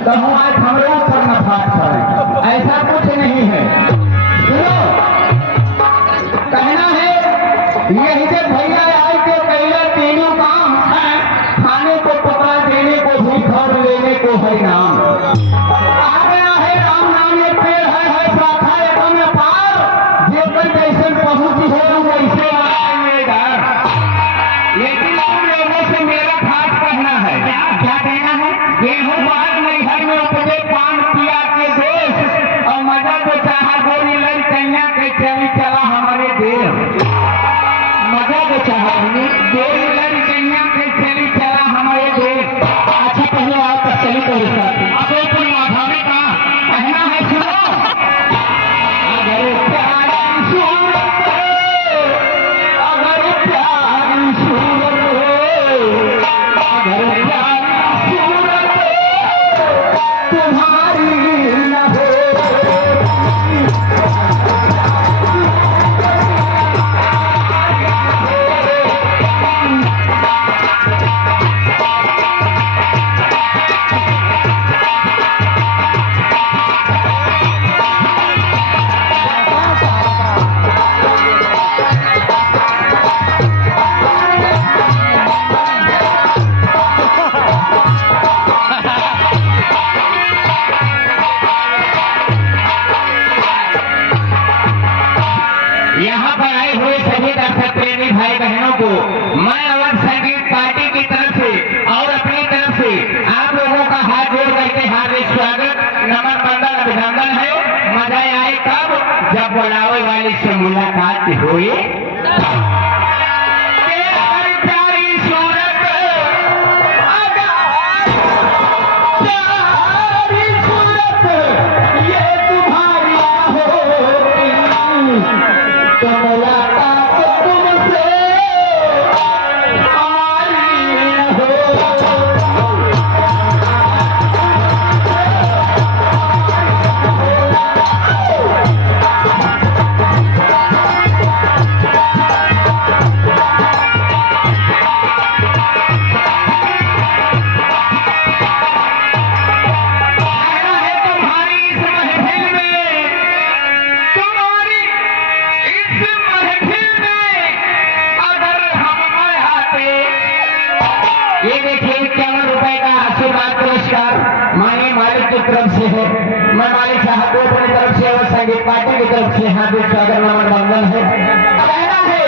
तो हमारे खबरों पर न फाट पड़े, ऐसा कुछ नहीं है। सुनो, कहना है यही से भैया आए के पहले तीनों काम है, खाने को पकड़ा, देने को भूख और लेने को है नाम। आ गया है राम नाम, ये पेड़ है शाखा एकदम में पार, जेकर जैसे पहुंची हो वैसे आए मेरे घर। लेकिन तुम लोगों से मेरा खास कहना है। क्या कहना है? गेहूं बाद में घर में उपजे पान किया के देश, और मजा तो चाहा गोरी लड़ कन्या के चली चला हमारे देश। मजा तो चाहा गोरी लड़ कन्या के चली चला हमारे देश। अच्छा पहले आप चली तो अब कोई माथा में कहा कहना है। सुनो, अगर प्यारी सूरत है, अगर प्यारी सूरत है, अगर प्यारी सूरत तुम्हारी न हो, यहाँ पर आए हुए सभी दर्शक प्रेमी भाई बहनों को मैं अवध संगीत पार्टी की तरफ से और अपनी तरफ से आप लोगों का हाथ जोड़ करके हार्दिक स्वागत, नमन, वंदन, अभिनंदन है। मजा आए कब? जब बुलावे वाले से मुलाकात हुई। ये देखिए 51 रुपए का आशीर्वाद पुरस्कार माननीय मालिक की तरफ से है। मैं मालिक साहब को अपनी तरफ से और संगीत पार्टी की तरफ से हार्दिक स्वागत, नमन, वंदन है। कहना है